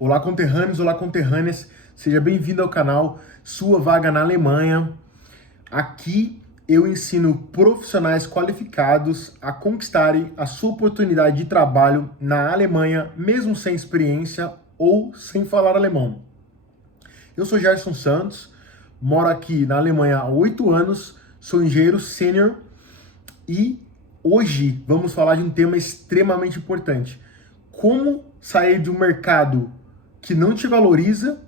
olá conterrâneas, seja bem-vindo ao canal Sua Vaga na Alemanha. Aqui eu ensino profissionais qualificados a conquistarem a sua oportunidade de trabalho na Alemanha, mesmo sem experiência ou sem falar alemão. Eu sou Gerson Santos, moro aqui na Alemanha há 8 anos, sou engenheiro sênior e hoje vamos falar de um tema extremamente importante. Como sair de um mercado que não te valoriza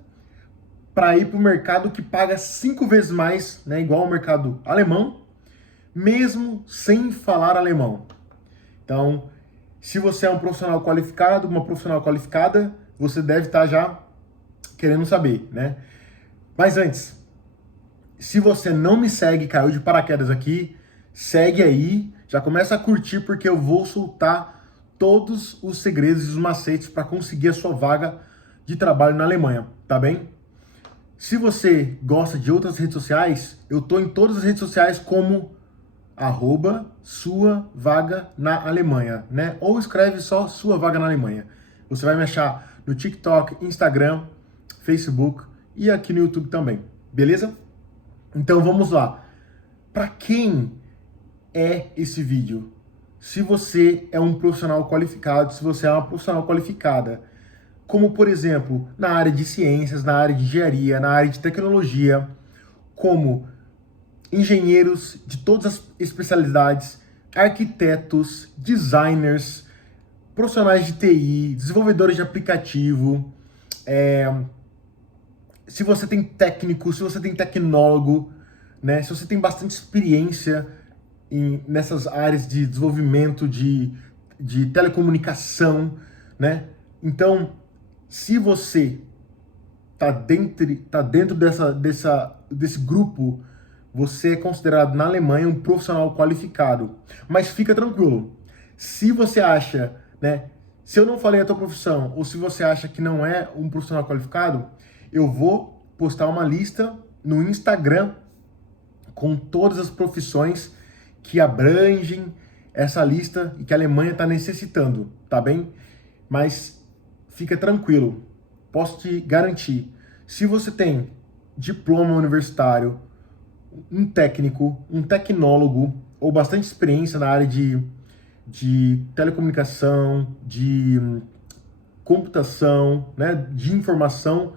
para ir para o mercado que paga 5 vezes mais, né, igual ao mercado alemão, mesmo sem falar alemão. Então, se você é um profissional qualificado, uma profissional qualificada, você deve estar já querendo saber, né? Mas antes, se você não me segue, caiu de paraquedas aqui, segue aí, já começa a curtir porque eu vou soltar todos os segredos e os macetes para conseguir a sua vaga de trabalho na Alemanha, tá bem? Se você gosta de outras redes sociais, eu tô em todas as redes sociais como @sua vaga na Alemanha, né? Ou escreve só Sua Vaga na Alemanha. Você vai me achar no TikTok, Instagram, Facebook e aqui no YouTube também, beleza? Então vamos lá. Para quem é esse vídeo? Se você é um profissional qualificado, se você é uma profissional qualificada, como por exemplo, na área de ciências, na área de engenharia, na área de tecnologia, como engenheiros de todas as especialidades, arquitetos, designers, profissionais de TI, desenvolvedores de aplicativo, se você tem técnico, se você tem tecnólogo, né, se você tem bastante experiência nessas áreas de desenvolvimento, de telecomunicação, né? Então, se você tá dentro desse grupo, você é considerado na Alemanha um profissional qualificado. Mas fica tranquilo, se você acha, né, se eu não falei a tua profissão, ou se você acha que não é um profissional qualificado, eu vou postar uma lista no Instagram com todas as profissões que abrangem essa lista e que a Alemanha está necessitando, tá bem? Mas fica tranquilo, posso te garantir, se você tem diploma universitário, um técnico, um tecnólogo ou bastante experiência na área de telecomunicação, de computação, né, de informação,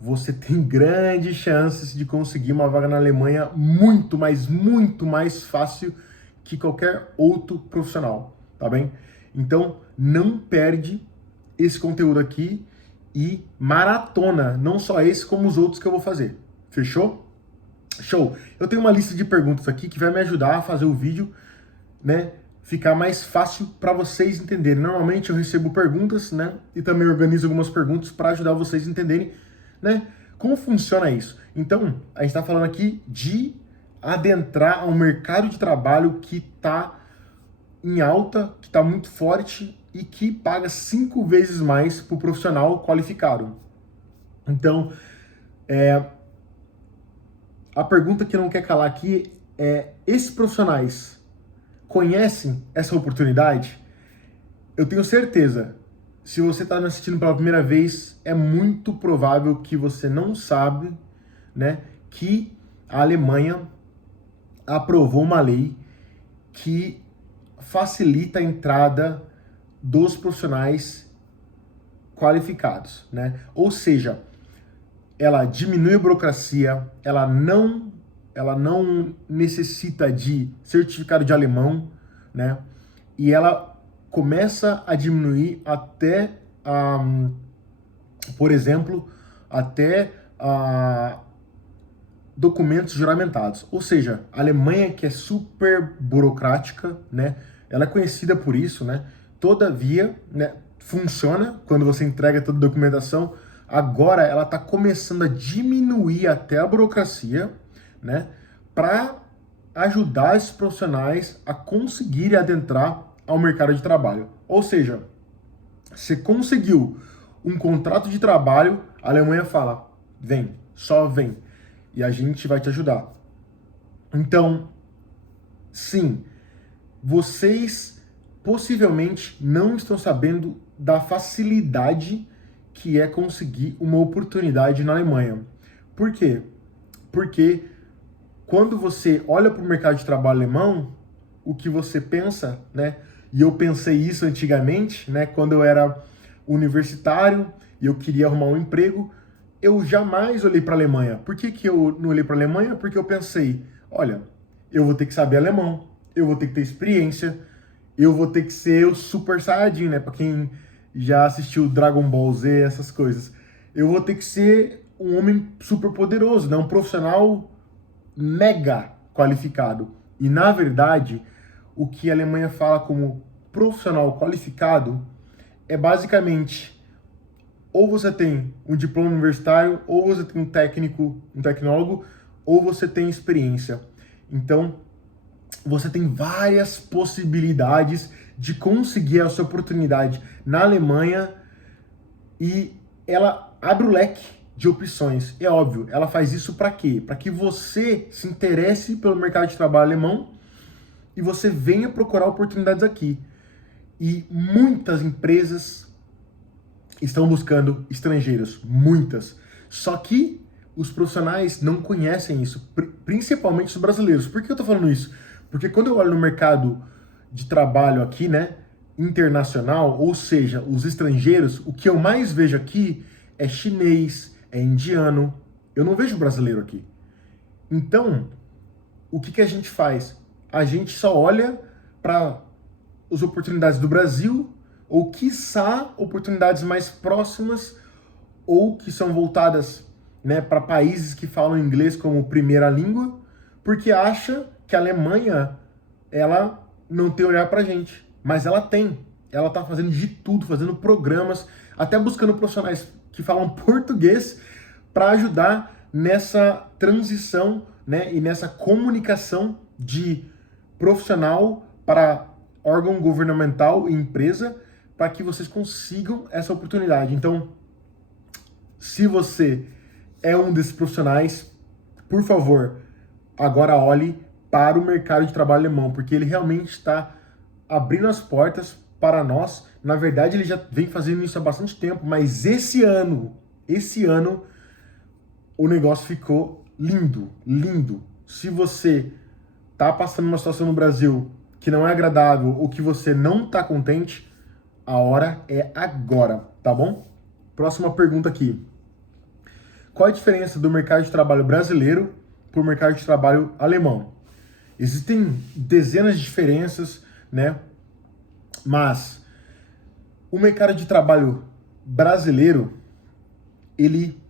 você tem grandes chances de conseguir uma vaga na Alemanha muito mais fácil que qualquer outro profissional, tá bem? Então, não perde esse conteúdo aqui e maratona, não só esse, como os outros que eu vou fazer. Fechou? Show! Eu tenho uma lista de perguntas aqui que vai me ajudar a fazer o vídeo, né, ficar mais fácil para vocês entenderem. Normalmente eu recebo perguntas, né, e também organizo algumas perguntas para ajudar vocês a entenderem, né, como funciona isso. Então, a gente está falando aqui de adentrar um mercado de trabalho que está em alta, que está muito forte e que paga 5 vezes mais para o profissional qualificado. Então, a pergunta que não quer calar aqui é: esses profissionais conhecem essa oportunidade? Eu tenho certeza, se você está me assistindo pela primeira vez, é muito provável que você não sabe, né, que a Alemanha aprovou uma lei que facilita a entrada dos profissionais qualificados, né? Ou seja, ela diminui a burocracia, ela não necessita de certificado de alemão, né? E ela começa a diminuir até, por exemplo, até documentos juramentados. Ou seja, a Alemanha, que é super burocrática, né? Ela é conhecida por isso, né? Todavia, né, funciona quando você entrega toda a documentação. Agora ela está começando a diminuir até a burocracia, né, para ajudar esses profissionais a conseguirem adentrar ao mercado de trabalho. Ou seja, você conseguiu um contrato de trabalho, a Alemanha fala: vem, só vem, e a gente vai te ajudar. Então, sim, vocês possivelmente não estão sabendo da facilidade que é conseguir uma oportunidade na Alemanha. Por quê? Porque quando você olha para o mercado de trabalho alemão, o que você pensa, né? E eu pensei isso antigamente, né? Quando eu era universitário e eu queria arrumar um emprego, eu jamais olhei para a Alemanha. Por que que eu não olhei para a Alemanha? Porque eu pensei, olha, eu vou ter que saber alemão, eu vou ter que ter experiência, eu vou ter que ser o Super Saiyajin, né? Para quem já assistiu Dragon Ball Z, essas coisas. Eu vou ter que ser um homem super poderoso, né? Um profissional mega qualificado. E, na verdade, o que a Alemanha fala como profissional qualificado é basicamente ou você tem um diploma universitário, ou você tem um técnico, um tecnólogo, ou você tem experiência. Então, você tem várias possibilidades de conseguir essa oportunidade na Alemanha e ela abre o leque de opções. É óbvio, ela faz isso para quê? Para que você se interesse pelo mercado de trabalho alemão e você venha procurar oportunidades aqui. E muitas empresas estão buscando estrangeiros, muitas. Só que os profissionais não conhecem isso, principalmente os brasileiros. Por que eu tô falando isso? Porque quando eu olho no mercado de trabalho aqui, né, internacional, ou seja, os estrangeiros, o que eu mais vejo aqui é chinês, é indiano. Eu não vejo brasileiro aqui. Então, o que a gente faz? A gente só olha para as oportunidades do Brasil, ou quiçá oportunidades mais próximas, ou que são voltadas, né, para países que falam inglês como primeira língua, porque acha que a Alemanha ela não tem olhar para a gente, mas ela tem. Ela está fazendo de tudo, fazendo programas, até buscando profissionais que falam português para ajudar nessa transição, né, e nessa comunicação de profissional para órgão governamental e empresa, para que vocês consigam essa oportunidade. Então, se você é um desses profissionais, por favor, agora olhe para o mercado de trabalho alemão, porque ele realmente está abrindo as portas para nós. Na verdade, ele já vem fazendo isso há bastante tempo, mas esse ano, o negócio ficou lindo, lindo. Se você tá passando uma situação no Brasil que não é agradável ou que você não tá contente, a hora é agora, tá bom? Próxima pergunta aqui. Qual a diferença do mercado de trabalho brasileiro para o mercado de trabalho alemão? Existem dezenas de diferenças, né? Mas o mercado de trabalho brasileiro, ele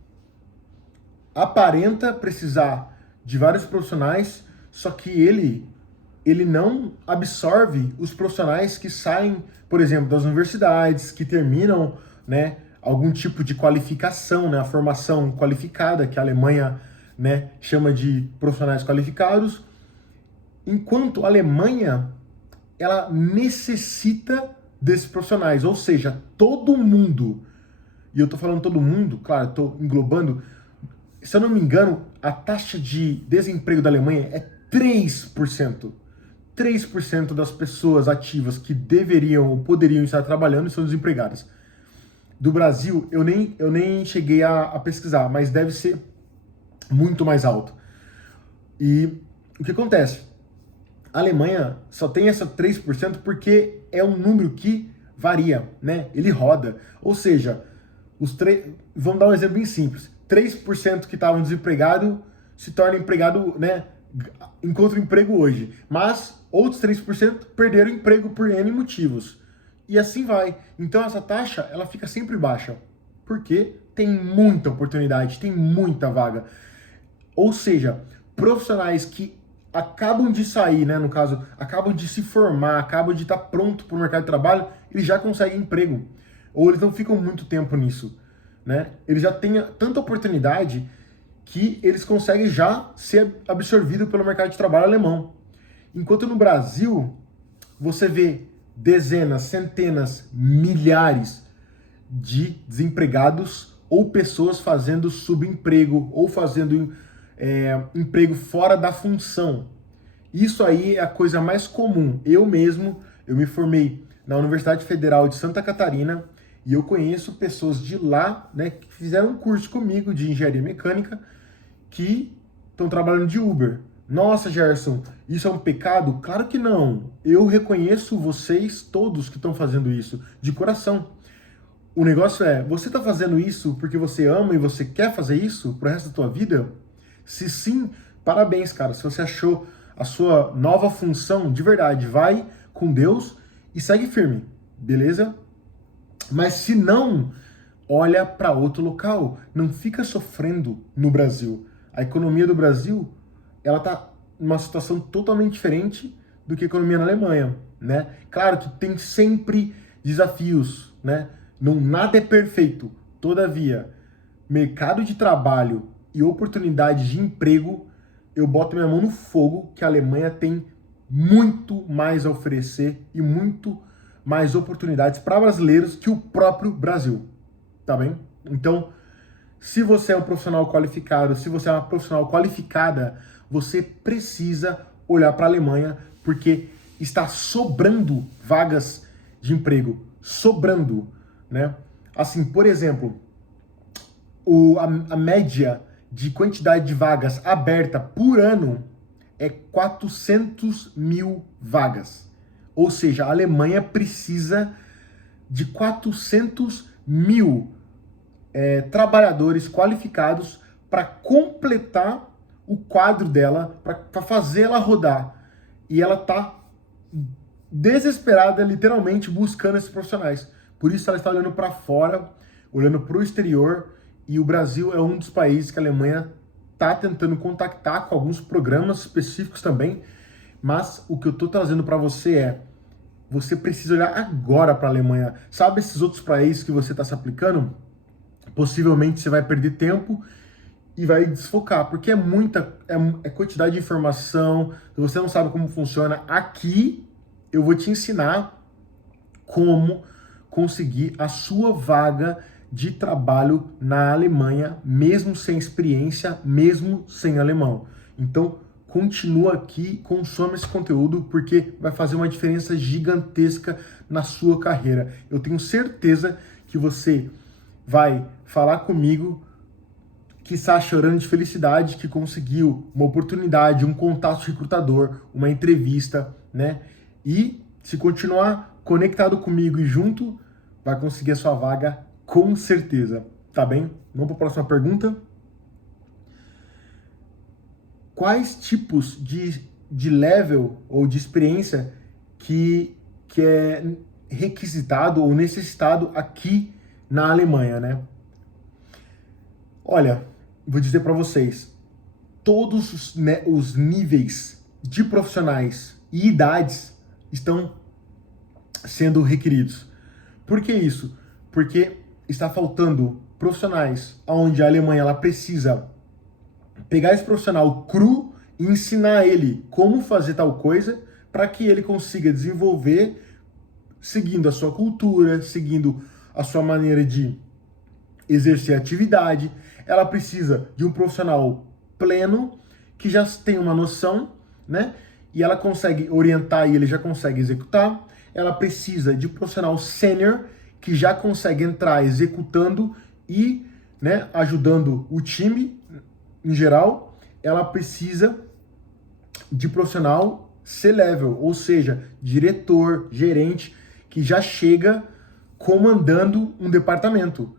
aparenta precisar de vários profissionais, só que ele não absorve os profissionais que saem, por exemplo, das universidades, que terminam, né, algum tipo de qualificação, né, a formação qualificada, que a Alemanha, né, chama de profissionais qualificados, enquanto a Alemanha, ela necessita desses profissionais, ou seja, todo mundo, e eu tô falando todo mundo, claro, eu tô englobando, se eu não me engano, a taxa de desemprego da Alemanha é 3%. 3% das pessoas ativas que deveriam ou poderiam estar trabalhando são desempregadas. Do Brasil, eu nem cheguei a pesquisar, mas deve ser muito mais alto. E o que acontece? A Alemanha só tem essa 3% porque é um número que varia, né? Ele roda. Ou seja, vamos dar um exemplo bem simples. 3% que estavam desempregados se torna empregado, né? Encontra emprego hoje. Mas outros 3% perderam emprego por N motivos. E assim vai. Então essa taxa, ela fica sempre baixa. Porque tem muita oportunidade, tem muita vaga. Ou seja, profissionais que acabam de sair, né, no caso, acabam de se formar, acabam de estar pronto para o mercado de trabalho, eles já conseguem emprego. Ou eles não ficam muito tempo nisso, né? Eles já têm tanta oportunidade que eles conseguem já ser absorvidos pelo mercado de trabalho alemão. Enquanto no Brasil, você vê dezenas, centenas, milhares de desempregados ou pessoas fazendo subemprego ou fazendo emprego fora da função. Isso aí é a coisa mais comum. Eu me formei na Universidade Federal de Santa Catarina E eu conheço pessoas de lá, né, que fizeram um curso comigo de engenharia mecânica, que estão trabalhando de Uber. Nossa, Gerson, isso é um pecado? Claro que não. Eu reconheço vocês todos que estão fazendo isso, de coração. O negócio é, você está fazendo isso porque você ama e você quer fazer isso pro resto da tua vida? Se sim, parabéns, cara. Se você achou a sua nova função de verdade, vai com Deus e segue firme, beleza? Mas se não, olha para outro local. Não fica sofrendo no Brasil. A economia do Brasil, ela tá numa situação totalmente diferente do que a economia na Alemanha, né? Claro que tem sempre desafios, né? Não, nada é perfeito. Todavia, mercado de trabalho e oportunidades de emprego, eu boto minha mão no fogo que a Alemanha tem muito mais a oferecer e muito mais oportunidades para brasileiros que o próprio Brasil, tá bem? Então, se você é um profissional qualificado, se você é uma profissional qualificada, você precisa olhar para a Alemanha, porque está sobrando vagas de emprego, sobrando, né? Assim, por exemplo, a média de quantidade de vagas aberta por ano é 400 mil vagas. Ou seja, a Alemanha precisa de 400 mil trabalhadores qualificados para completar o quadro dela, para fazer ela rodar. E ela está desesperada, literalmente, buscando esses profissionais. Por isso ela está olhando para fora, olhando para o exterior, e o Brasil é um dos países que a Alemanha está tentando contactar com alguns programas específicos também, mas o que eu estou trazendo para você é, você precisa olhar agora para a Alemanha. Sabe esses outros países que você está se aplicando? Possivelmente você vai perder tempo e vai desfocar, porque é muita, é quantidade de informação, você não sabe como funciona. Aqui eu vou te ensinar como conseguir a sua vaga de trabalho na Alemanha, mesmo sem experiência, mesmo sem alemão. Então, continua aqui, consome esse conteúdo, porque vai fazer uma diferença gigantesca na sua carreira. Eu tenho certeza que você vai falar comigo que está chorando de felicidade, que conseguiu uma oportunidade, um contato recrutador, uma entrevista, né? E se continuar conectado comigo e junto, vai conseguir a sua vaga com certeza, tá bem? Vamos para a próxima pergunta. Quais tipos de level ou de experiência que é requisitado ou necessitado aqui na Alemanha, né? Olha, vou dizer para vocês, todos os níveis de profissionais e idades estão sendo requeridos. Por que isso? Porque está faltando profissionais onde a Alemanha ela precisa pegar esse profissional cru e ensinar ele como fazer tal coisa para que ele consiga desenvolver seguindo a sua cultura, seguindo a sua maneira de exercer a atividade. Ela precisa de um profissional pleno que já tem uma noção, né? E ela consegue orientar e ele já consegue executar. Ela precisa de um profissional sênior que já consegue entrar executando e, né, ajudando o time em geral. Ela precisa de profissional C-level, ou seja, diretor, gerente, que já chega comandando um departamento.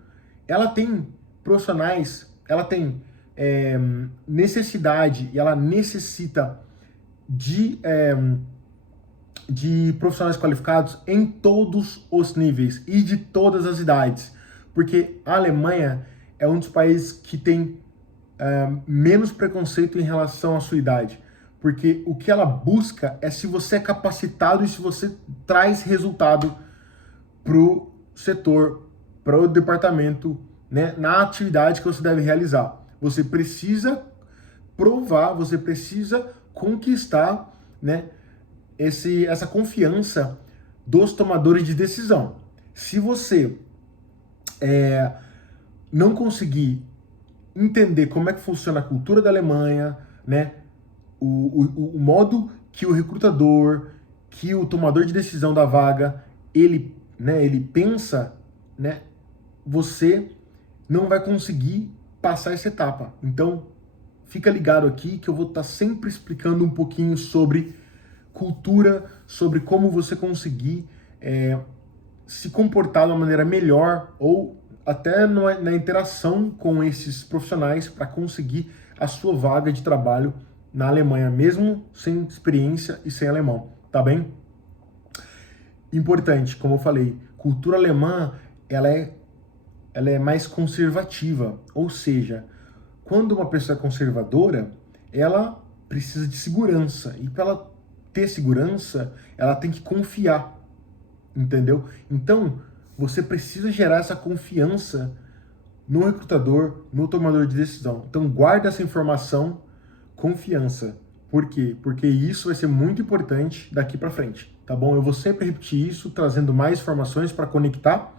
Ela tem profissionais, ela tem necessidade e ela necessita de profissionais qualificados em todos os níveis e de todas as idades, porque a Alemanha é um dos países que tem menos preconceito em relação à sua idade, porque o que ela busca é se você é capacitado e se você traz resultado para o setor, para o departamento, né, na atividade que você deve realizar. Você precisa provar, você precisa conquistar, né, essa confiança dos tomadores de decisão. Se você não conseguir entender como é que funciona a cultura da Alemanha, né, o modo que o recrutador, que o tomador de decisão da vaga, ele pensa né, você não vai conseguir passar essa etapa. Então, fica ligado aqui que eu vou estar sempre explicando um pouquinho sobre cultura, sobre como você conseguir se comportar de uma maneira melhor ou até na interação com esses profissionais para conseguir a sua vaga de trabalho na Alemanha, mesmo sem experiência e sem alemão, tá bem? Importante, como eu falei, cultura alemã, ela é mais conservativa, ou seja, quando uma pessoa é conservadora, ela precisa de segurança, e para ela ter segurança, ela tem que confiar, entendeu? Então, você precisa gerar essa confiança no recrutador, no tomador de decisão. Então, guarda essa informação, confiança. Por quê? Porque isso vai ser muito importante daqui para frente, tá bom? Eu vou sempre repetir isso, trazendo mais informações para conectar,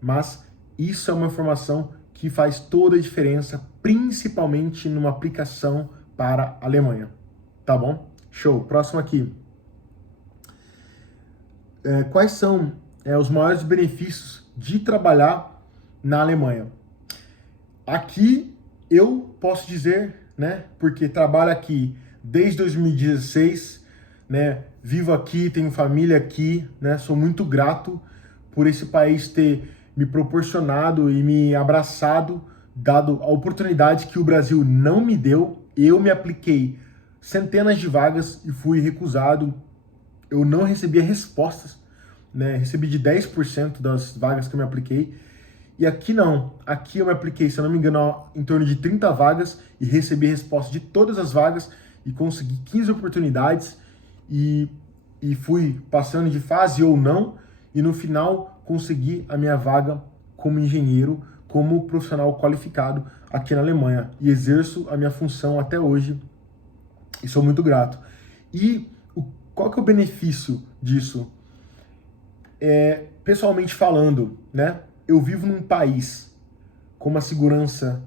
mas isso é uma informação que faz toda a diferença, principalmente numa aplicação para a Alemanha, tá bom? Show. Próximo aqui. Quais são os maiores benefícios de trabalhar na Alemanha? Aqui eu posso dizer, né, porque trabalho aqui desde 2016, né, vivo aqui, tenho família aqui, né, sou muito grato por esse país ter me proporcionado e me abraçado, dado a oportunidade que o Brasil não me deu. Eu me apliquei centenas de vagas e fui recusado. Eu não recebia respostas, né? Recebi de 10% das vagas que eu me apliquei. E aqui não. Aqui eu me apliquei, se eu não me engano, em torno de 30 vagas e recebi resposta de todas as vagas e consegui 15 oportunidades e fui passando de fase ou não e no final consegui a minha vaga como engenheiro, como profissional qualificado aqui na Alemanha e exerço a minha função até hoje e sou muito grato. E qual que é o benefício disso? Pessoalmente falando, né? Eu vivo num país com uma segurança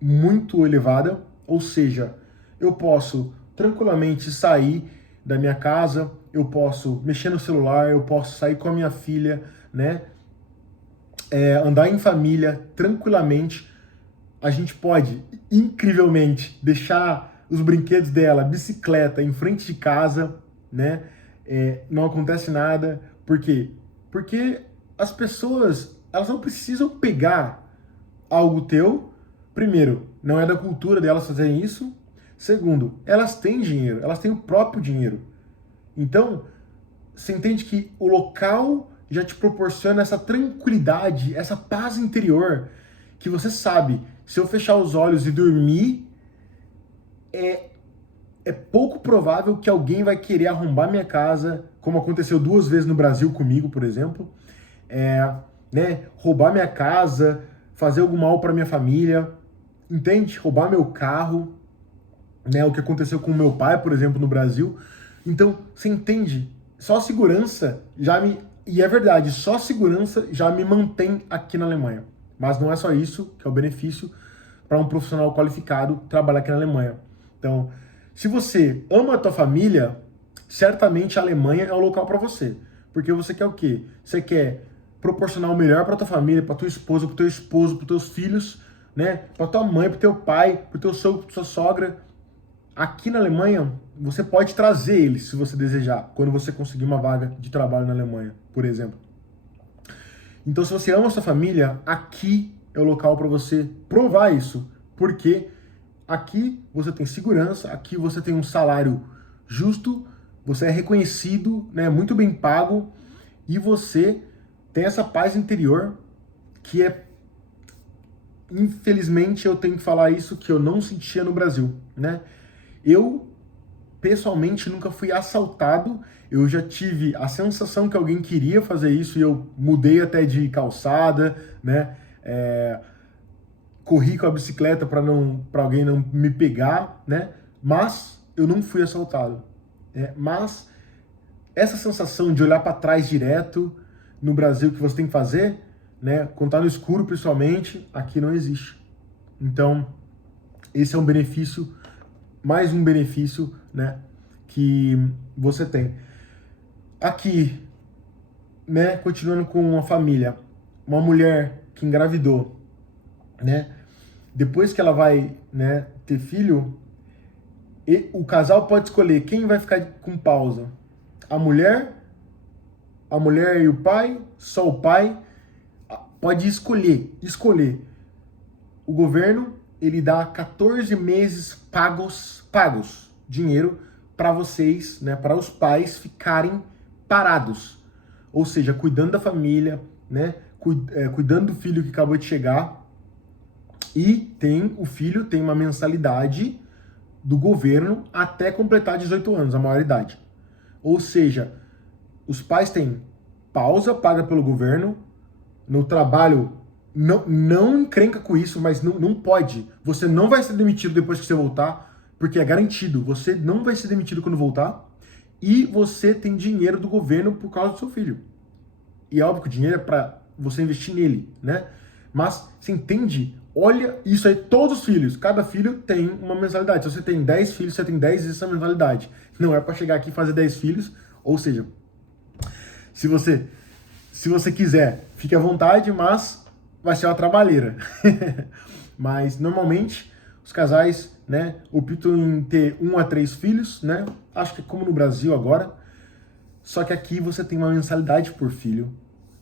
muito elevada, ou seja, eu posso tranquilamente sair da minha casa, eu posso mexer no celular, eu posso sair com a minha filha, né? Andar em família tranquilamente. A gente pode, incrivelmente, deixar os brinquedos dela, bicicleta, em frente de casa, né? Não acontece nada. Por quê? Porque as pessoas, elas não precisam pegar algo teu. Primeiro, não é da cultura delas fazerem isso. Segundo, elas têm dinheiro, elas têm o próprio dinheiro. Então, você entende que o local já te proporciona essa tranquilidade, essa paz interior, que você sabe, se eu fechar os olhos e dormir, é pouco provável que alguém vai querer arrombar minha casa, como aconteceu 2 vezes no Brasil comigo, por exemplo, né, roubar minha casa, fazer algum mal para minha família, entende? Roubar meu carro, né, o que aconteceu com meu pai, por exemplo, no Brasil. Então, você entende? Só segurança já me... E é verdade, só segurança já me mantém aqui na Alemanha. Mas não é só isso que é o benefício para um profissional qualificado trabalhar aqui na Alemanha. Então, se você ama a tua família, certamente a Alemanha é o local para você. Porque você quer o quê? Você quer proporcionar o melhor para tua família, para tua esposa, para teu esposo, para teus filhos, né? Para tua mãe, para teu pai, para teu sogro, para tua sogra. Aqui na Alemanha, você pode trazer eles, se você desejar, quando você conseguir uma vaga de trabalho na Alemanha, por exemplo. Então, se você ama a sua família, aqui é o local para você provar isso, porque aqui você tem segurança, aqui você tem um salário justo, você é reconhecido, né, muito bem pago, e você tem essa paz interior que infelizmente eu tenho que falar isso, que eu não sentia no Brasil, né? Eu, pessoalmente, nunca fui assaltado, eu já tive a sensação que alguém queria fazer isso e eu mudei até de calçada, né? Corri com a bicicleta para alguém não me pegar, né? Mas eu não fui assaltado. Mas essa sensação de olhar para trás direto no Brasil que você tem que fazer, né? Quando tá no escuro, principalmente, aqui não existe. Então, esse é um benefício, mais um benefício, né, que você tem. Aqui, né, continuando com a família, uma mulher que engravidou, né? Depois que ela vai, né, ter filho, o casal pode escolher quem vai ficar com pausa. A mulher e o pai, só o pai pode escolher. O governo, ele dá 14 meses pagos, dinheiro para vocês, né, para os pais ficarem parados. Ou seja, cuidando da família, né, cuidando do filho que acabou de chegar. E o filho tem uma mensalidade do governo até completar 18 anos, a maioridade. Ou seja, os pais têm pausa paga pelo governo, no trabalho não encrenca com isso, mas não pode. Você não vai ser demitido depois que você voltar, porque é garantido. Você não vai ser demitido quando voltar, e você tem dinheiro do governo por causa do seu filho. E é óbvio que o dinheiro é para você investir nele, né? Mas você entende? Olha isso aí, todos os filhos, cada filho tem uma mensalidade. Se você tem 10 filhos, você tem 10 vezes essa mensalidade. Não é para chegar aqui e fazer 10 filhos, ou seja, se você quiser, fique à vontade, mas vai ser uma trabalheira. Mas normalmente os casais, né, optam em ter 1 a 3 filhos, né? Acho que é como no Brasil agora. Só que aqui você tem uma mensalidade por filho,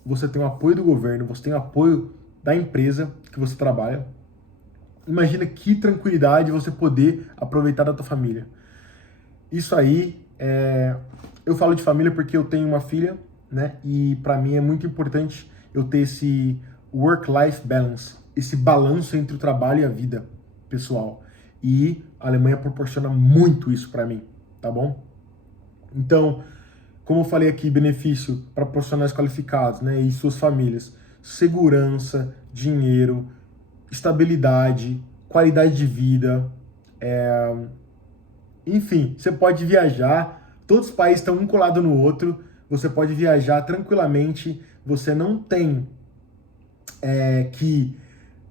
você tem o apoio do governo, você tem o apoio da empresa que você trabalha. Imagina que tranquilidade você poder aproveitar da tua família. Isso aí, eu falo de família porque eu tenho uma filha, né? E para mim é muito importante eu ter esse work-life balance, esse balanço entre o trabalho e a vida pessoal. E a Alemanha proporciona muito isso para mim, tá bom? Então, como eu falei aqui, benefício para profissionais qualificados, né, e suas famílias: segurança, dinheiro, estabilidade, qualidade de vida, enfim, você pode viajar, todos os países estão um colado no outro, você pode viajar tranquilamente, você não tem que,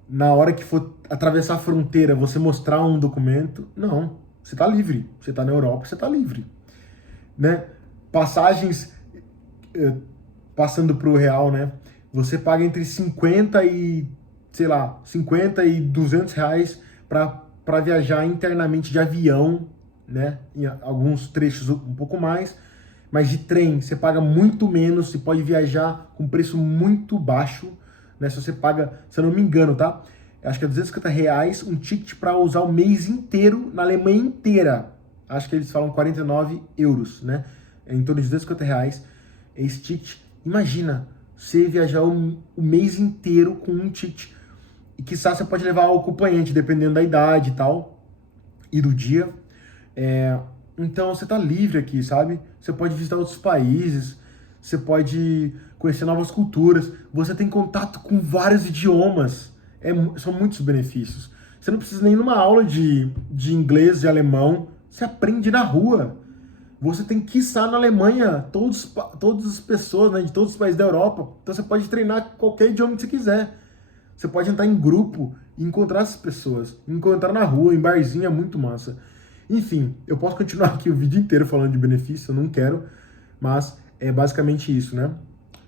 na hora que for atravessar a fronteira, você mostrar um documento. Não, você está livre, você está na Europa, você está livre, né? Passagens, passando para o real, né? Você paga entre 50 e, sei lá, 50 e 200 reais para viajar internamente de avião, né? Em alguns trechos um pouco mais, mas de trem você paga muito menos, você pode viajar com preço muito baixo, né? Se você paga, se eu não me engano, tá? Acho que é 250 reais um ticket para usar o mês inteiro na Alemanha inteira. Acho que eles falam 49 euros, né? Em torno de 250 reais esse ticket. Imagina, você viajar o mês inteiro com um ticket. E quiçá você pode levar o acompanhante, dependendo da idade e tal, e do dia. Então você tá livre aqui, sabe? Você pode visitar outros países, você pode conhecer novas culturas, você tem contato com vários idiomas. São muitos benefícios. Você não precisa nem numa aula de inglês, de alemão, você aprende na rua. Você tem que estar na Alemanha, todas as pessoas, né, de todos os países da Europa. Então você pode treinar qualquer idioma que você quiser. Você pode entrar em grupo e encontrar essas pessoas. Encontrar na rua, em barzinho, é muito massa. Enfim, eu posso continuar aqui o vídeo inteiro falando de benefício, eu não quero, mas é basicamente isso, né?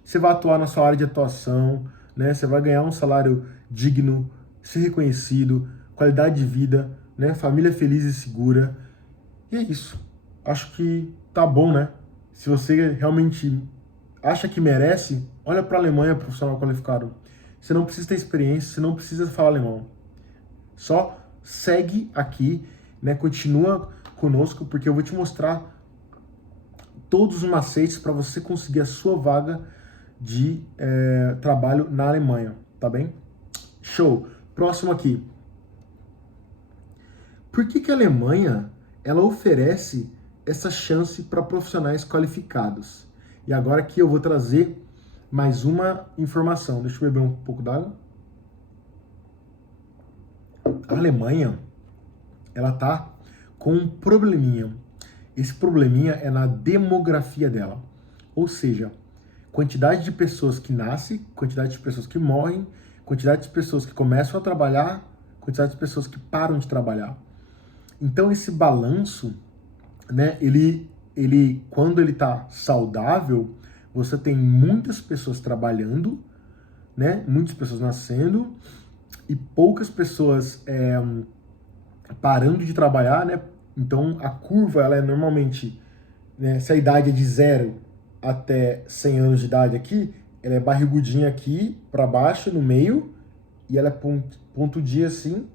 Você vai atuar na sua área de atuação, né? Você vai ganhar um salário digno, ser reconhecido, qualidade de vida, né? Família feliz e segura. E é isso. Acho que tá bom, né? Se você realmente acha que merece, olha para a Alemanha, profissional qualificado. Você não precisa ter experiência, você não precisa falar alemão. Só segue aqui, né? Continua conosco, porque eu vou te mostrar todos os macetes para você conseguir a sua vaga de trabalho na Alemanha, tá bem? Show! Próximo aqui. Por que a Alemanha ela oferece essa chance para profissionais qualificados? E agora aqui eu vou trazer mais uma informação. Deixa eu beber um pouco d'água. A Alemanha, ela tá com um probleminha. Esse probleminha é na demografia dela. Ou seja, quantidade de pessoas que nascem, quantidade de pessoas que morrem, quantidade de pessoas que começam a trabalhar, quantidade de pessoas que param de trabalhar. Então esse balanço, né, quando ele tá saudável, você tem muitas pessoas trabalhando, né? Muitas pessoas nascendo e poucas pessoas parando de trabalhar, né? Então a curva, ela é normalmente, né, se a idade é de 0 até 100 anos de idade aqui, ela é barrigudinha aqui para baixo, no meio, e ela é pontudinha assim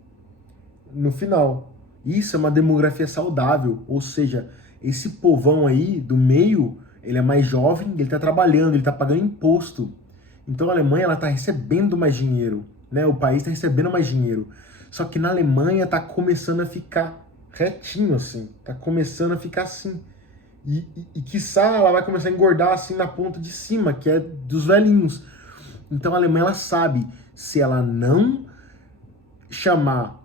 no final. Isso é uma demografia saudável, ou seja, esse povão aí do meio, ele é mais jovem, ele está trabalhando, ele está pagando imposto. Então a Alemanha, ela está recebendo mais dinheiro, né? O país está recebendo mais dinheiro. Só que na Alemanha está começando a ficar retinho assim, está começando a ficar assim. E quiçá ela vai começar a engordar assim na ponta de cima, que é dos velhinhos. Então a Alemanha, ela sabe, se ela não chamar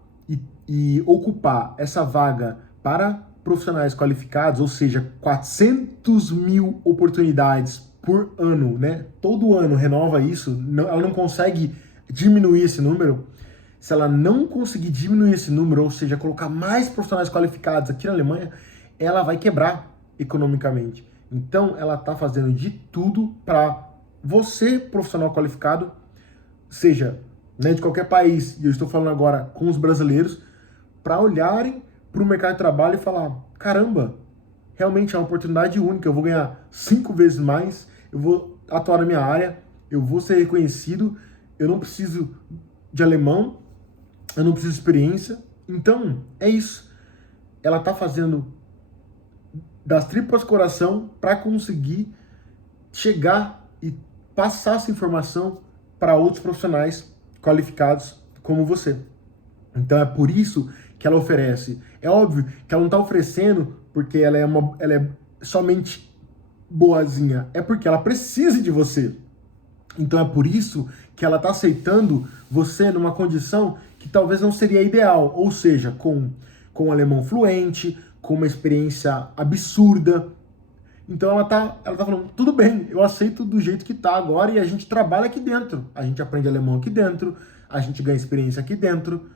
e ocupar essa vaga para profissionais qualificados, ou seja, 400 mil oportunidades por ano, né? Todo ano renova isso, ela não consegue diminuir esse número. Se ela não conseguir diminuir esse número, ou seja, colocar mais profissionais qualificados aqui na Alemanha, ela vai quebrar economicamente. Então, ela está fazendo de tudo para você, profissional qualificado, seja, né, de qualquer país, e eu estou falando agora com os brasileiros, para olharem para o mercado de trabalho e falar: caramba, realmente é uma oportunidade única, eu vou ganhar 5 vezes mais, eu vou atuar na minha área, eu vou ser reconhecido, eu não preciso de alemão, eu não preciso de experiência. Então, é isso. Ela está fazendo das tripas coração para conseguir chegar e passar essa informação para outros profissionais qualificados como você. Então é por isso que ela oferece. É óbvio que ela não está oferecendo porque ela é somente boazinha, é porque ela precisa de você. Então é por isso que ela está aceitando você numa condição que talvez não seria ideal, ou seja, com um alemão fluente, com uma experiência absurda. Então ela tá falando: tudo bem, eu aceito do jeito que tá agora e a gente trabalha aqui dentro. A gente aprende alemão aqui dentro, a gente ganha experiência aqui dentro,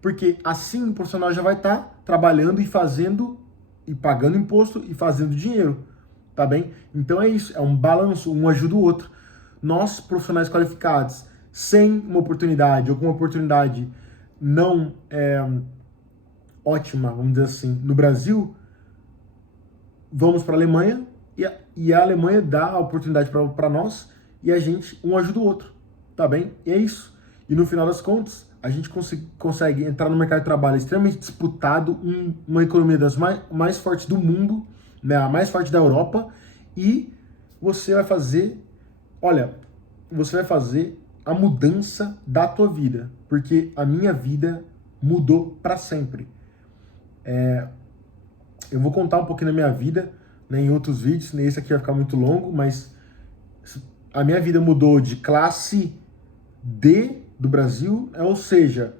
porque assim o profissional já vai estar trabalhando e fazendo, e pagando imposto e fazendo dinheiro, tá bem? Então é isso, é um balanço, um ajuda o outro. Nós, profissionais qualificados, sem uma oportunidade ou com uma oportunidade não ótima, vamos dizer assim, no Brasil, vamos para a Alemanha e a Alemanha dá a oportunidade para nós e a gente um ajuda o outro, tá bem? E é isso. E no final das contas, a gente consegue entrar no mercado de trabalho extremamente disputado, uma economia das mais fortes do mundo, né, a mais forte da Europa, e você vai fazer, olha, você vai fazer a mudança da tua vida, porque a minha vida mudou para sempre. Eu vou contar um pouquinho da minha vida, né, em outros vídeos, esse aqui vai ficar muito longo, mas a minha vida mudou de classe D do Brasil, ou seja,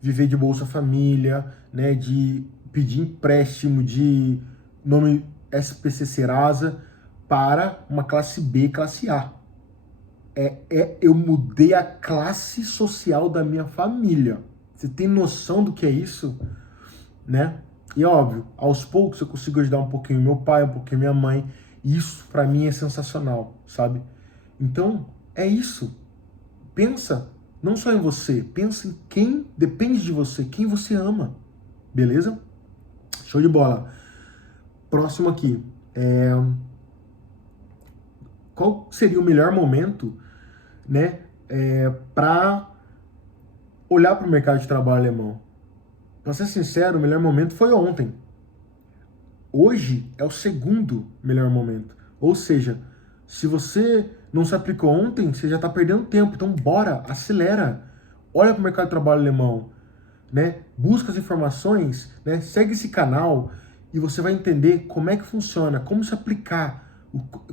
viver de Bolsa Família, né, de pedir empréstimo de nome SPC Serasa, para uma classe B, classe A. Eu mudei a classe social da minha família. Você tem noção do que é isso? Né? E óbvio, aos poucos eu consigo ajudar um pouquinho meu pai, um pouquinho minha mãe. E isso para mim é sensacional, sabe? Então, é isso. Pensa não só em você, pensa em quem depende de você, quem você ama. Beleza? Show de bola. Próximo aqui. Qual seria o melhor momento, né, para olhar para o mercado de trabalho alemão? Para ser sincero, o melhor momento foi ontem. Hoje é o segundo melhor momento. Ou seja, se você não se aplicou ontem, você já está perdendo tempo. Então bora, acelera. Olha para o mercado de trabalho alemão, né? Busca as informações, né? Segue esse canal e você vai entender como é que funciona, como se aplicar,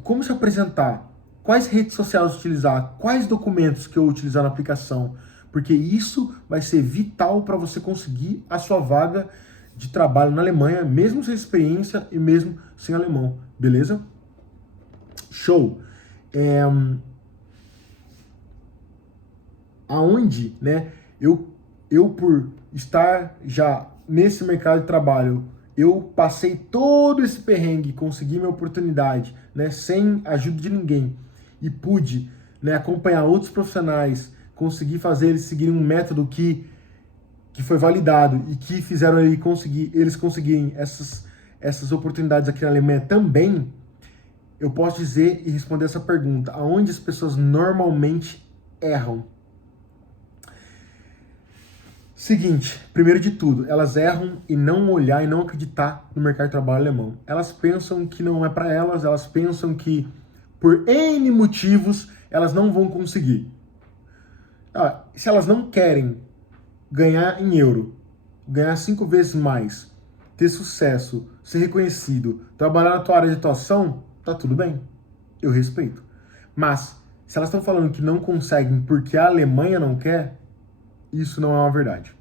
como se apresentar, quais redes sociais utilizar, quais documentos que eu utilizar na aplicação, porque isso vai ser vital para você conseguir a sua vaga de trabalho na Alemanha, mesmo sem experiência e mesmo sem alemão, beleza? Show! Aonde, né, eu por estar já nesse mercado de trabalho, eu passei todo esse perrengue, consegui minha oportunidade, né, sem ajuda de ninguém, e pude, né, acompanhar outros profissionais, conseguir fazer eles seguirem um método que foi validado e que fizeram eles conseguirem essas oportunidades aqui na Alemanha também, eu posso dizer e responder essa pergunta: aonde as pessoas normalmente erram? Seguinte, primeiro de tudo, elas erram em não olhar e não acreditar no mercado de trabalho alemão. Elas pensam que não é para elas pensam que por N motivos elas não vão conseguir. Se elas não querem ganhar em euro, ganhar 5 vezes mais, ter sucesso, ser reconhecido, trabalhar na tua área de atuação, tá tudo bem, eu respeito. Mas, se elas estão falando que não conseguem porque a Alemanha não quer, isso não é uma verdade.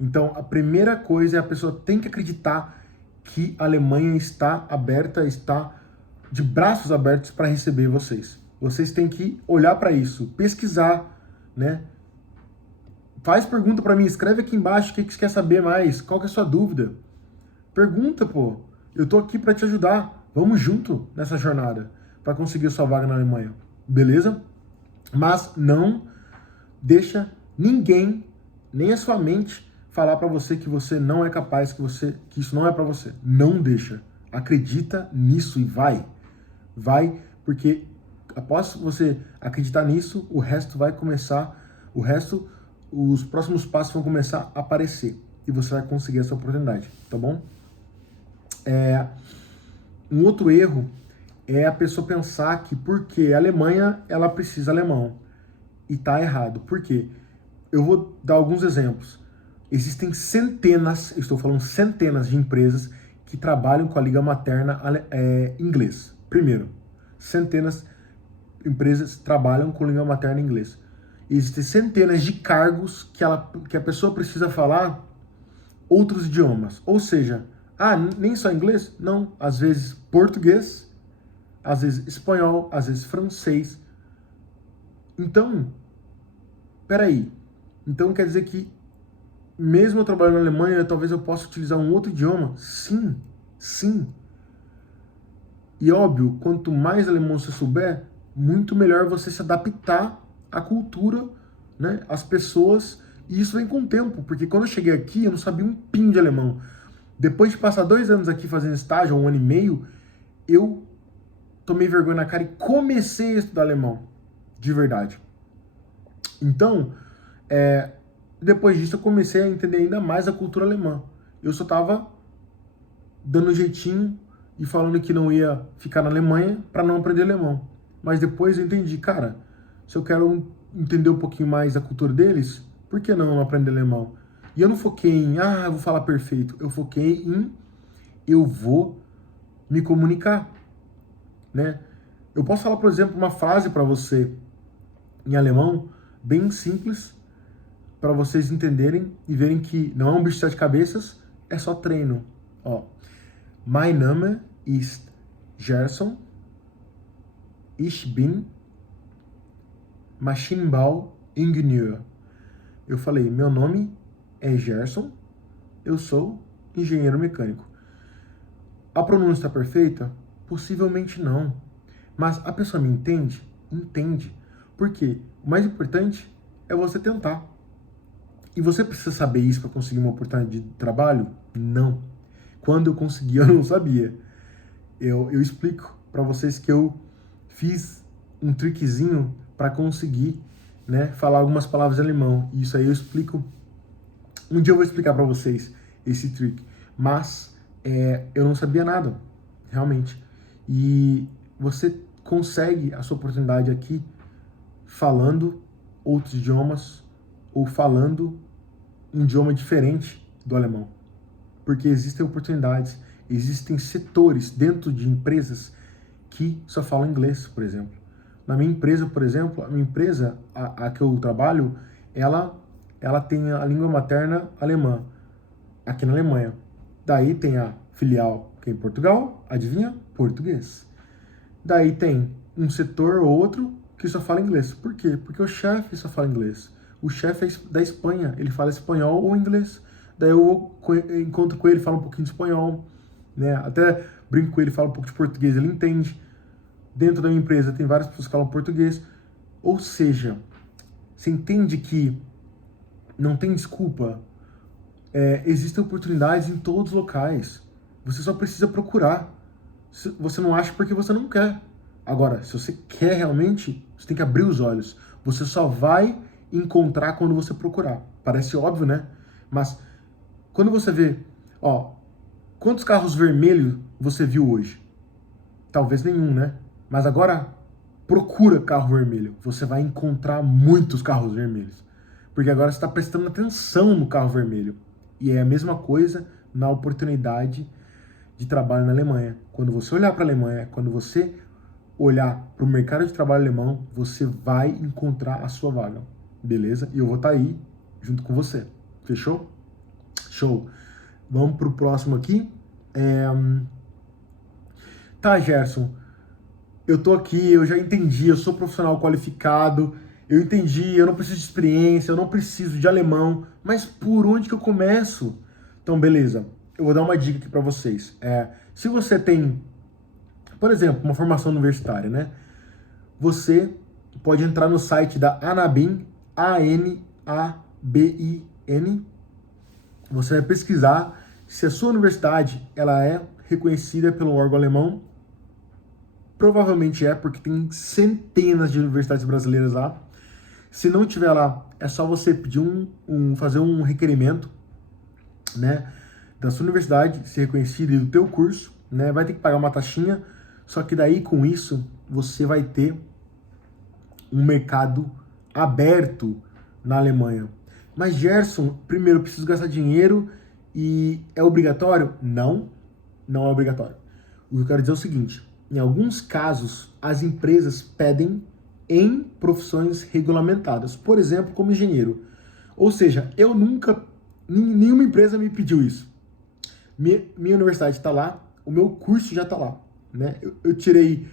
Então, a primeira coisa é a pessoa tem que acreditar que a Alemanha está aberta, está de braços abertos para receber vocês. Vocês têm que olhar para isso, pesquisar, né? Faz pergunta para mim, escreve aqui embaixo o que você quer saber mais, qual que é a sua dúvida. Pergunta, pô. Eu tô aqui para te ajudar. Vamos junto nessa jornada para conseguir a sua vaga na Alemanha. Beleza? Mas não deixa ninguém, nem a sua mente, falar para você que você não é capaz, que isso não é para você. Não deixa. Acredita nisso e vai. Vai, porque após você acreditar nisso, o resto vai começar, os próximos passos vão começar a aparecer e você vai conseguir essa oportunidade, tá bom? Um outro erro é a pessoa pensar que porque a Alemanha, ela precisa alemão. E tá errado. Por quê? Eu vou dar alguns exemplos. Existem centenas, eu estou falando centenas de empresas que trabalham com a língua materna inglês. Primeiro, centenas de empresas trabalham com língua materna inglês. Existem centenas de cargos que a pessoa precisa falar outros idiomas. Ou seja, nem só inglês? Não. Às vezes português, às vezes espanhol, às vezes francês. Então, peraí. Então quer dizer que mesmo eu trabalhando na Alemanha, talvez eu possa utilizar um outro idioma? Sim, sim. E óbvio, quanto mais alemão você souber, muito melhor você se adaptar à cultura, né, às pessoas. E isso vem com o tempo, porque quando eu cheguei aqui, eu não sabia um pingo de alemão. Depois de passar 2 anos aqui fazendo estágio, 1 ano e meio, eu tomei vergonha na cara e comecei a estudar alemão, de verdade. Então, depois disso eu comecei a entender ainda mais a cultura alemã. Eu só estava dando um jeitinho e falando que não ia ficar na Alemanha para não aprender alemão. Mas depois eu entendi, cara, se eu quero entender um pouquinho mais a cultura deles, por que não aprender alemão? E eu não foquei em, eu vou falar perfeito. Eu foquei em, eu vou me comunicar, né? Eu posso falar, por exemplo, uma frase para você em alemão, bem simples, para vocês entenderem e verem que não é um bicho de 7 cabeças, é só treino. Ó, mein Name ist Gerson, ich bin Maschinenbau-Ingenieur. Eu falei, meu nome é Gerson, eu sou engenheiro mecânico. A pronúncia está perfeita? Possivelmente não. Mas a pessoa me entende? Entende. Por quê? O mais importante é você tentar. E você precisa saber isso para conseguir uma oportunidade de trabalho? Não. Quando eu consegui, eu não sabia. Eu explico para vocês que eu fiz um trickzinho para conseguir, né, falar algumas palavras em alemão. Isso aí eu explico. Um dia eu vou explicar para vocês esse trick. Mas eu não sabia nada, realmente. E você consegue a sua oportunidade aqui falando outros idiomas ou falando um idioma diferente do alemão. Porque existem oportunidades, existem setores dentro de empresas que só falam inglês, por exemplo. Na minha empresa, por exemplo, a minha empresa, a que eu trabalho, ela tem a língua materna alemã, aqui na Alemanha. Daí tem a filial que é em Portugal, adivinha? Português. Daí tem um setor ou outro que só fala inglês. Por quê? Porque o chefe só fala inglês. O chefe é da Espanha, ele fala espanhol ou inglês. Daí eu encontro com ele, falo um pouquinho de espanhol, né? Até brinco com ele, falo um pouco de português, ele entende. Dentro da minha empresa tem várias pessoas que falam português. Ou seja, você entende que não tem desculpa? Existem oportunidades em todos os locais. Você só precisa procurar. Você não acha porque você não quer. Agora, se você quer realmente, você tem que abrir os olhos. Você só vai encontrar quando você procurar. Parece óbvio, né? Mas quando você vê, ó, quantos carros vermelhos você viu hoje? Talvez nenhum, né? Mas agora procura carro vermelho. Você vai encontrar muitos carros vermelhos. Porque agora você está prestando atenção no carro vermelho. E é a mesma coisa na oportunidade de trabalho na Alemanha. Quando você olhar para a Alemanha, quando você olhar para o mercado de trabalho alemão, você vai encontrar a sua vaga. Beleza? E eu vou estar aí junto com você. Fechou? Show. Vamos para o próximo aqui. Tá, Gerson. Eu tô aqui, eu já entendi, eu sou profissional qualificado, eu entendi, eu não preciso de experiência, eu não preciso de alemão, mas por onde que eu começo? Então, beleza, eu vou dar uma dica aqui para vocês. Se você tem, por exemplo, uma formação universitária, né? Você pode entrar no site da Anabin, Anabin, você vai pesquisar se a sua universidade ela é reconhecida pelo órgão alemão. Provavelmente porque tem centenas de universidades brasileiras lá. Se não tiver lá, é só você pedir fazer um requerimento, né, da sua universidade, ser reconhecida e do teu curso, né, vai ter que pagar uma taxinha, só que daí com isso você vai ter um mercado aberto na Alemanha. Mas Gerson, primeiro eu preciso gastar dinheiro e é obrigatório? Não, não é obrigatório. O que eu quero dizer é o seguinte: em alguns casos, as empresas pedem em profissões regulamentadas, por exemplo, como engenheiro. Ou seja, eu nunca, nenhuma empresa me pediu isso. Minha universidade está lá, o meu curso já está lá. Né? Eu tirei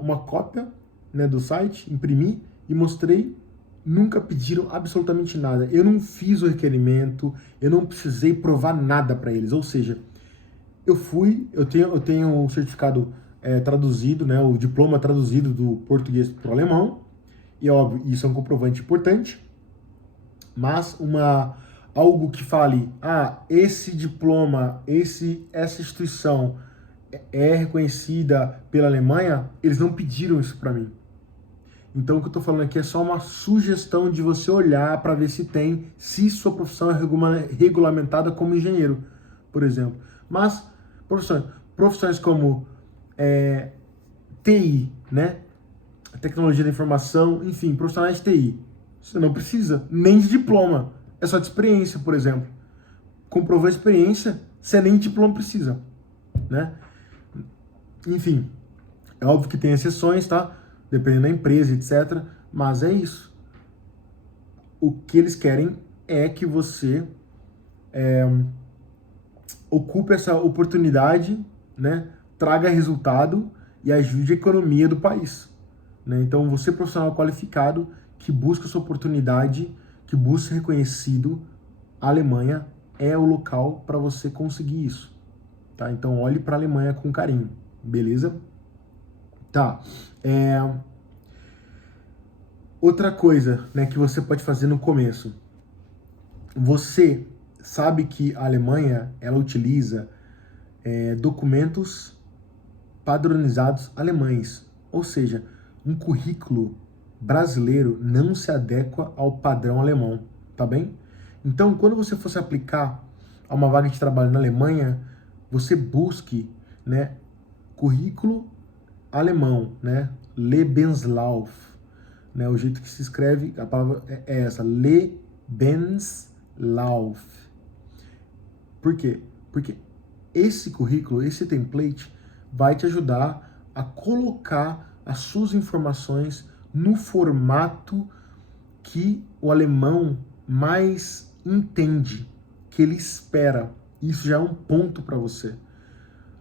uma cópia, né, do site, imprimi e mostrei. Nunca pediram absolutamente nada. Eu não fiz o requerimento, eu não precisei provar nada para eles. Ou seja, eu tenho um certificado traduzido, né, o diploma traduzido do português para o alemão, e óbvio, isso é um comprovante importante, mas algo que fale, esse diploma, essa instituição é reconhecida pela Alemanha, eles não pediram isso para mim. Então o que eu estou falando aqui é só uma sugestão de você olhar para ver se sua profissão é regulamentada como engenheiro, por exemplo. Mas profissões como TI, né? Tecnologia da informação, enfim, profissionais de TI. Você não precisa nem de diploma, é só de experiência, por exemplo. Comprovou a experiência, você nem de diploma precisa, né? Enfim, é óbvio que tem exceções, tá? Dependendo da empresa, etc. Mas é isso. O que eles querem é que você ocupe essa oportunidade, né? Traga resultado e ajude a economia do país. Né? Então, você profissional qualificado que busca essa oportunidade, que busca ser reconhecido, a Alemanha é o local para você conseguir isso. Tá? Então, olhe para a Alemanha com carinho, beleza? Tá. Outra coisa, né, que você pode fazer no começo. Você sabe que a Alemanha ela utiliza documentos padronizados alemães, ou seja, um currículo brasileiro não se adequa ao padrão alemão, tá bem? Então, quando você for se aplicar a uma vaga de trabalho na Alemanha, você busque, né, currículo alemão, né, Lebenslauf, né, o jeito que se escreve, a palavra é essa, Lebenslauf. Por quê? Porque esse currículo, esse template, vai te ajudar a colocar as suas informações no formato que o alemão mais entende, que ele espera. Isso já é um ponto para você.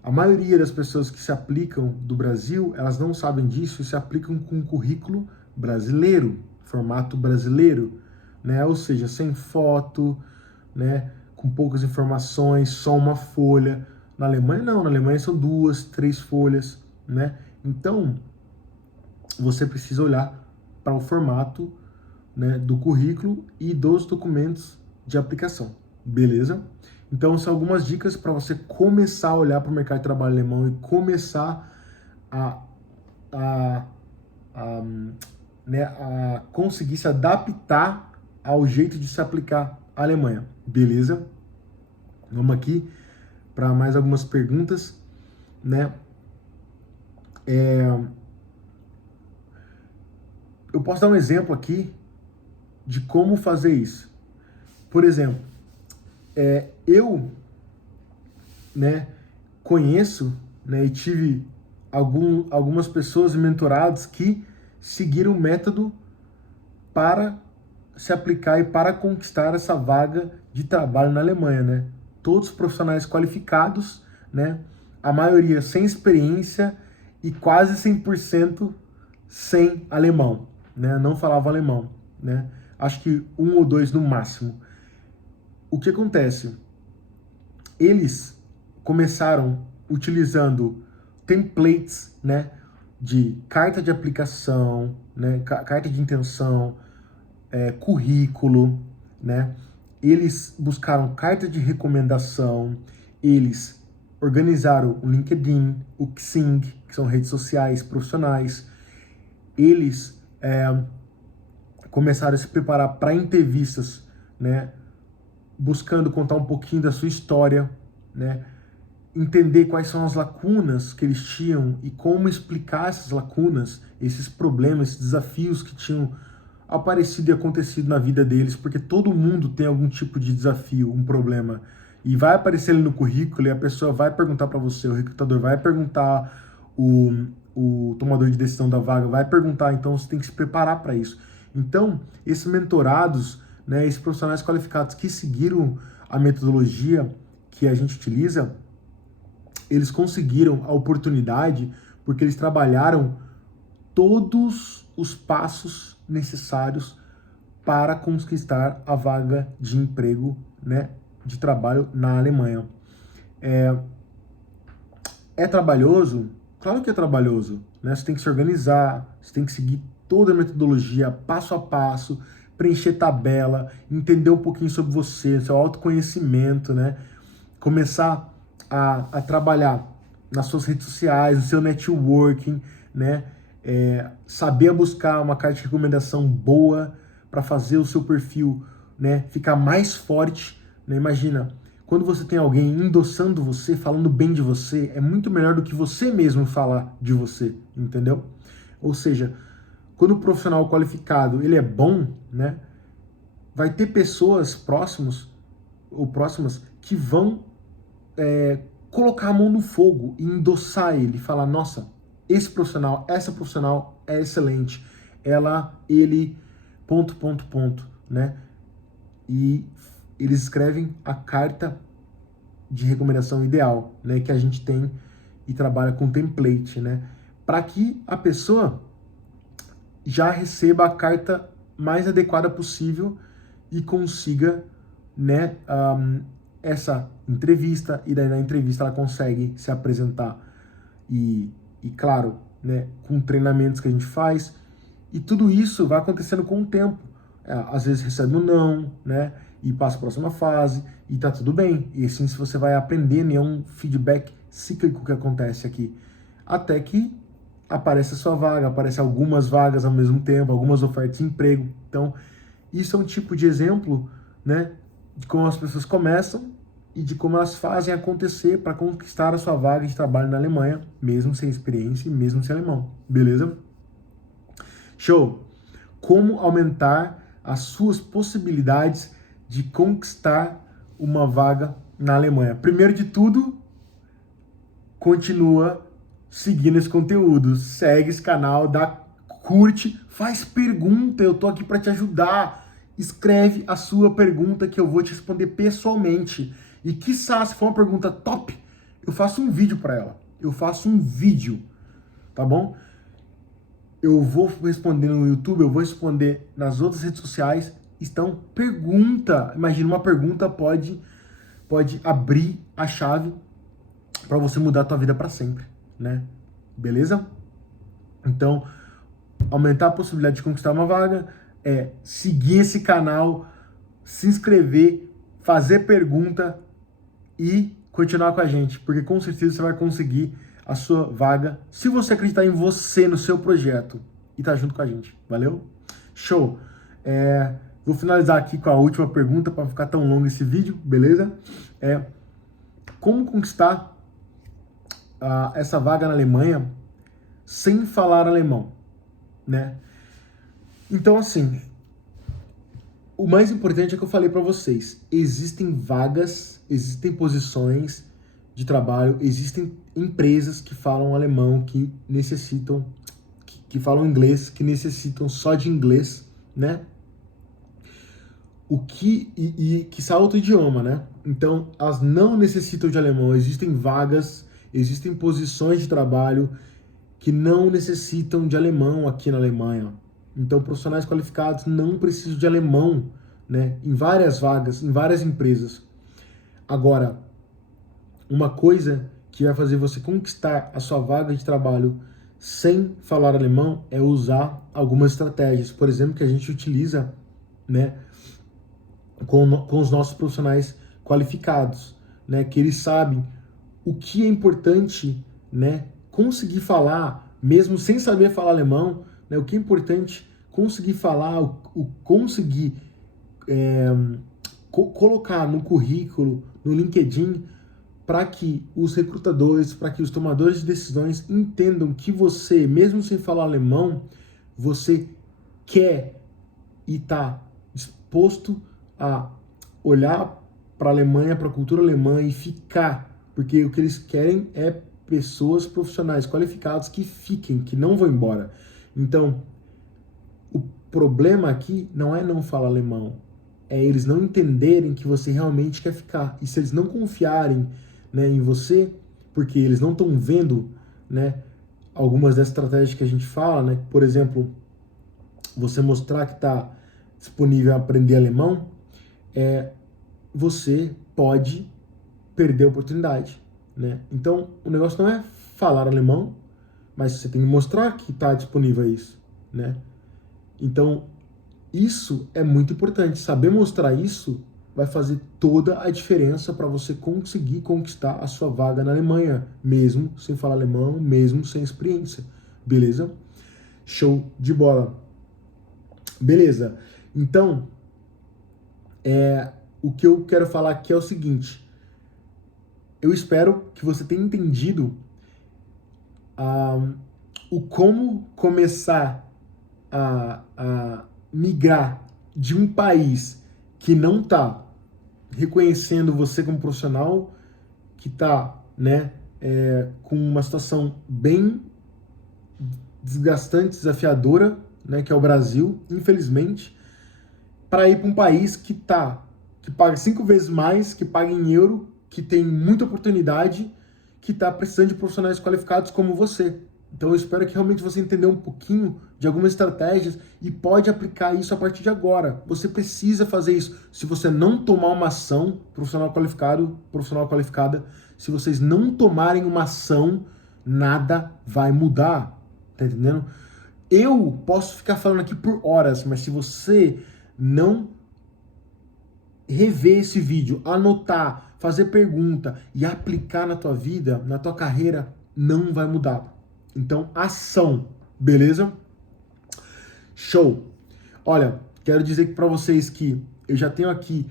A maioria das pessoas que se aplicam do Brasil, elas não sabem disso e se aplicam com um currículo brasileiro, formato brasileiro, né? Ou seja, sem foto, né? Com poucas informações, só uma folha. Na Alemanha não, na Alemanha são 2, 3 folhas, né? Então, você precisa olhar para o formato, né, do currículo e dos documentos de aplicação, beleza? Então são algumas dicas para você começar a olhar para o mercado de trabalho alemão e começar a, a, a, né, a conseguir se adaptar ao jeito de se aplicar a Alemanha, beleza? Vamos aqui para mais algumas perguntas, né? Eu posso dar um exemplo aqui de como fazer isso. Por exemplo, eu, né, conheço, né, e tive algumas pessoas mentoradas que seguiram o método para se aplicar e para conquistar essa vaga de trabalho na Alemanha, né? Todos profissionais qualificados, né? A maioria sem experiência e quase 100% sem alemão, né? Não falavam alemão, né? Acho que um ou dois no máximo. O que acontece? Eles começaram utilizando templates, né? De carta de aplicação, né? Carta de intenção, currículo, né? Eles buscaram carta de recomendação, eles organizaram o LinkedIn, o Xing, que são redes sociais profissionais, eles começaram a se preparar para entrevistas, né? Buscando contar um pouquinho da sua história, né? Entender quais são as lacunas que eles tinham e como explicar essas lacunas, esses problemas, esses desafios que tinham aparecido e acontecido na vida deles, porque todo mundo tem algum tipo de desafio, um problema, e vai aparecer ali no currículo e a pessoa vai perguntar para você, o recrutador vai perguntar, o tomador de decisão da vaga vai perguntar, então você tem que se preparar para isso. Então, esses mentorados, né, esses profissionais qualificados que seguiram a metodologia que a gente utiliza, eles conseguiram a oportunidade porque eles trabalharam todos os passos necessários para conquistar a vaga de emprego, né, de trabalho na Alemanha. É trabalhoso? Claro que é trabalhoso, né? Você tem que se organizar, você tem que seguir toda a metodologia, passo a passo, preencher tabela, entender um pouquinho sobre você, seu autoconhecimento, né? Começar a trabalhar nas suas redes sociais, no seu networking, né? Saber buscar uma carta de recomendação boa para fazer o seu perfil, né, ficar mais forte, né? Imagina, quando você tem alguém endossando você, falando bem de você, é muito melhor do que você mesmo falar de você, entendeu? Ou seja, quando o profissional qualificado ele é bom, né, vai ter pessoas próximos ou próximas que vão colocar a mão no fogo e endossar ele, falar, nossa, esse profissional, essa profissional é excelente, ela, ele, ponto, ponto, ponto, né? E eles escrevem a carta de recomendação ideal, né, que a gente tem e trabalha com template, né, para que a pessoa já receba a carta mais adequada possível e consiga, né, essa entrevista, e daí na entrevista ela consegue se apresentar e claro, né, com treinamentos que a gente faz, e tudo isso vai acontecendo com o tempo. Às vezes recebe um não, né, e passa a próxima fase, e tá tudo bem. E assim você vai aprendendo, e é um feedback cíclico que acontece aqui, até que aparece a sua vaga, aparece algumas vagas ao mesmo tempo, algumas ofertas de emprego. Então, isso é um tipo de exemplo, né, de como as pessoas começam e de como elas fazem acontecer para conquistar a sua vaga de trabalho na Alemanha, mesmo sem experiência e mesmo sem alemão, beleza? Show! Como aumentar as suas possibilidades de conquistar uma vaga na Alemanha? Primeiro de tudo, continua seguindo esse conteúdo, segue esse canal, curte, faz pergunta, eu tô aqui para te ajudar. Escreve a sua pergunta que eu vou te responder pessoalmente. E quiçá, se for uma pergunta top, eu faço um vídeo para ela. Eu faço um vídeo, tá bom? Eu vou responder no YouTube, eu vou responder nas outras redes sociais. Então, pergunta. Imagina, uma pergunta pode abrir a chave para você mudar a tua vida para sempre, né? Beleza? Então, aumentar a possibilidade de conquistar uma vaga é seguir esse canal, se inscrever, fazer pergunta e continuar com a gente, porque com certeza você vai conseguir a sua vaga se você acreditar em você, no seu projeto e tá junto com a gente. Valeu? Show! Vou finalizar aqui com a última pergunta para ficar tão longo esse vídeo, beleza? Como conquistar essa vaga na Alemanha sem falar alemão, né? Então, assim, o mais importante é que eu falei para vocês, existem vagas, existem posições de trabalho, existem empresas que falam alemão, que necessitam, que falam inglês, que necessitam só de inglês, né? Que são outro idioma, né? Então, elas não necessitam de alemão. Existem vagas, existem posições de trabalho que não necessitam de alemão aqui na Alemanha. Então, profissionais qualificados não precisam de alemão, né? Em várias vagas, em várias empresas. Agora, uma coisa que vai fazer você conquistar a sua vaga de trabalho sem falar alemão é usar algumas estratégias, por exemplo, que a gente utiliza, né, com os nossos profissionais qualificados, né, que eles sabem o que é importante, né, conseguir falar, mesmo sem saber falar alemão, né, o que é importante conseguir falar, conseguir colocar no currículo, no LinkedIn, para que os recrutadores, para que os tomadores de decisões entendam que você, mesmo sem falar alemão, você quer e está disposto a olhar para a Alemanha, para a cultura alemã e ficar, porque o que eles querem é pessoas profissionais qualificadas que fiquem, que não vão embora. Então, o problema aqui não é não falar alemão, é eles não entenderem que você realmente quer ficar. E se eles não confiarem, né, em você, porque eles não estão vendo, né, algumas das estratégias que a gente fala, né, por exemplo, você mostrar que está disponível a aprender alemão, você pode perder a oportunidade, né? Então, o negócio não é falar alemão, mas você tem que mostrar que está disponível a isso, né? Então, isso é muito importante. Saber mostrar isso vai fazer toda a diferença para você conseguir conquistar a sua vaga na Alemanha, mesmo sem falar alemão, mesmo sem experiência, beleza? Show de bola. Beleza. Então, o que eu quero falar aqui é o seguinte. Eu espero que você tenha entendido o como começar a migrar de um país que não está reconhecendo você como profissional, que está, né, com uma situação bem desgastante, desafiadora, né, que é o Brasil, infelizmente, para ir para um país que paga 5 vezes mais, que paga em euro, que tem muita oportunidade, que está precisando de profissionais qualificados como você. Então eu espero que realmente você entendeu um pouquinho de algumas estratégias e pode aplicar isso a partir de agora. Você precisa fazer isso. Se você não tomar uma ação, profissional qualificado, profissional qualificada, se vocês não tomarem uma ação, nada vai mudar. Tá entendendo? Eu posso ficar falando aqui por horas, mas se você não rever esse vídeo, anotar, fazer pergunta e aplicar na tua vida, na tua carreira, não vai mudar. Então, ação, beleza? Show! Olha, quero dizer para vocês que eu já tenho aqui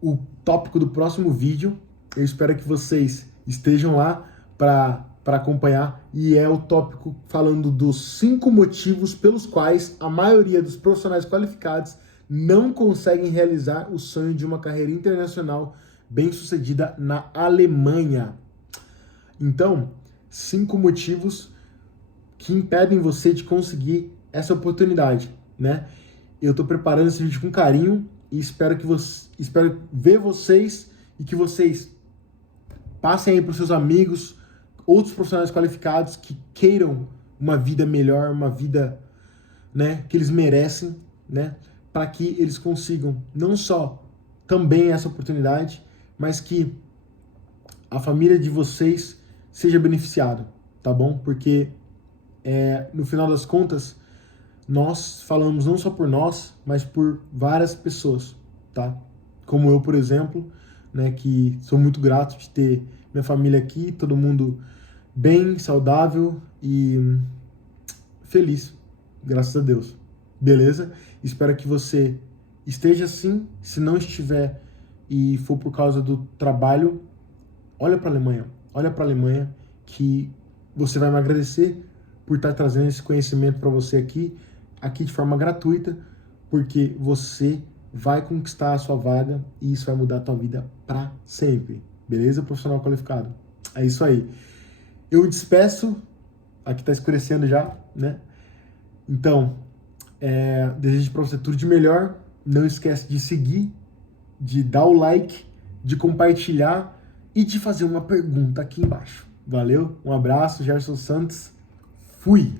o tópico do próximo vídeo. Eu espero que vocês estejam lá para acompanhar. E é o tópico falando dos 5 motivos pelos quais a maioria dos profissionais qualificados não conseguem realizar o sonho de uma carreira internacional bem-sucedida na Alemanha. Então, 5 motivos que impedem você de conseguir essa oportunidade, né? Eu estou preparando esse vídeo com carinho e espero ver vocês e que vocês passem aí para os seus amigos, outros profissionais qualificados que queiram uma vida melhor, uma vida, né, que eles merecem, né, para que eles consigam não só também essa oportunidade, mas que a família de vocês seja beneficiada, tá bom? Porque no final das contas, nós falamos não só por nós, mas por várias pessoas, tá? Como eu, por exemplo, né, que sou muito grato de ter minha família aqui, todo mundo bem, saudável e feliz, graças a Deus. Beleza? Espero que você esteja assim. Se não estiver e for por causa do trabalho, olha para a Alemanha. Olha para a Alemanha que você vai me agradecer por estar trazendo esse conhecimento para você aqui de forma gratuita, porque você vai conquistar a sua vaga e isso vai mudar a tua vida para sempre. Beleza, profissional qualificado? É isso aí. Eu me despeço. Aqui tá escurecendo já, né? Então, desejo para você tudo de melhor. Não esquece de seguir, de dar o like, de compartilhar e de fazer uma pergunta aqui embaixo. Valeu? Um abraço, Gerson Santos. Fui!